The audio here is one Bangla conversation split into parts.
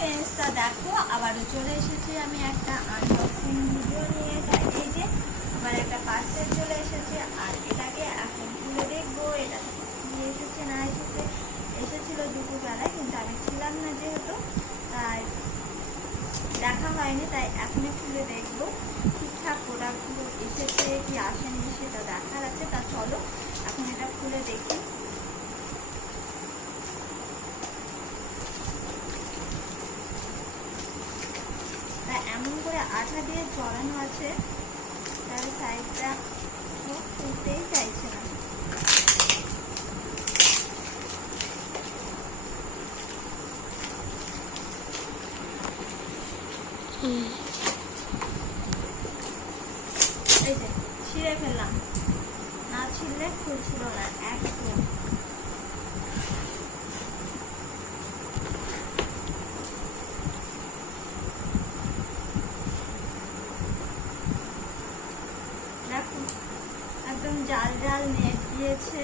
ফ্রেন্ডস তা দেখো, আবারও চলে এসেছি আমি একটা আনবক্সিং ভিডিও নিয়ে। তাই এই যে আমার একটা পার্সেল চলে এসেছে, আর এটাকে এখন খুলে দেখব। এটা কি এসেছে না এসেছে, এসেছিল দুপুরবেলায়, কিন্তু আমি ছিলাম না যেহেতু, তাই দেখা হয়নি, তাই এখনই খুলে দেখব ঠিকঠাক প্রোডাক্টগুলো এসেছে কি আসেনি সেটা দেখার আছে তা চলো এখন এটা খুলে দেখি তা এমন করে আঠা দিয়ে জড়ানো আছে, তার সাইডটা খুলতেই চাইছে না। এই যে, ছিঁড়ে ফেললাম। না ছিঁড়লে খুলছিল না, একদম দেখো একদম জাল জাল নেট দিয়েছে।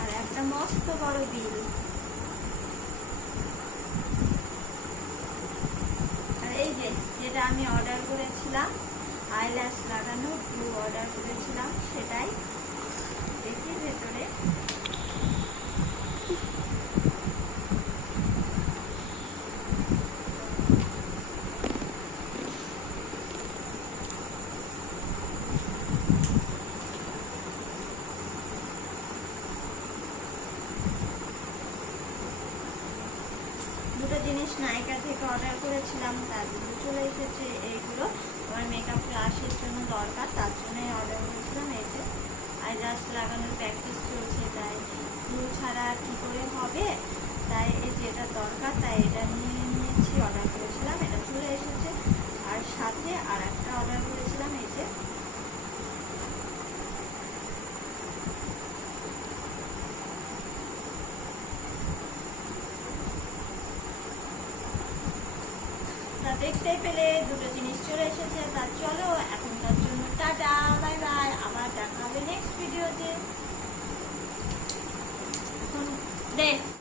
আর একটা মস্ত বড় বিল। আর এই যে, যেটা আমি অর্ডার করেছিলাম আইল্যাশ লাগানো ব্লু অর্ডার করেছিলাম সেটাই দেখি ভেতরে দুটো জিনিস নায়িকা থেকে অর্ডার করেছিলাম, তার জন্য চলে এসেছে এইগুলো আমার মেকআপ ক্লাসের জন্য দরকার, তার জন্যই অর্ডার করেছিলাম এতে আর জাস্ট লাগানোর প্র্যাকটিস চলছে, তাই ব্লু ছাড়া কী করে হবে? তাই এই যেটা দরকার, তাই এটা নিয়ে নিয়েছি অর্ডার করেছিলাম, এটা চলে এসেছে। আর সাথে আর একটা অর্ডার দেখতে পেলে দুটো জিনিস চলে এসেছে তা চলো এখন